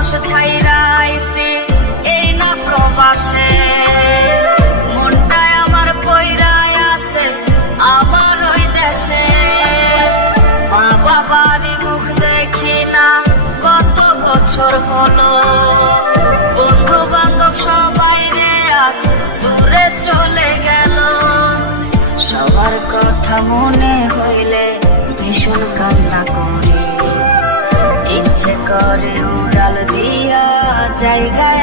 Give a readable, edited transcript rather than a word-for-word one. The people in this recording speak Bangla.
মানুষ ছাইরা আইছি এই না প্রবাসে, মনটায় আমার পইরায় আছে আমার ওই দেশে। মা বাবারই মুখ দেখি না কত বছর হলো, বন্ধু বান্ধব সবাই রে আজ দূরে চলে গেল। সবার কথা মনে হইলে ভীষণ কান্না করি, ইচ্ছে করে উড়াল দিয়া জায়গায়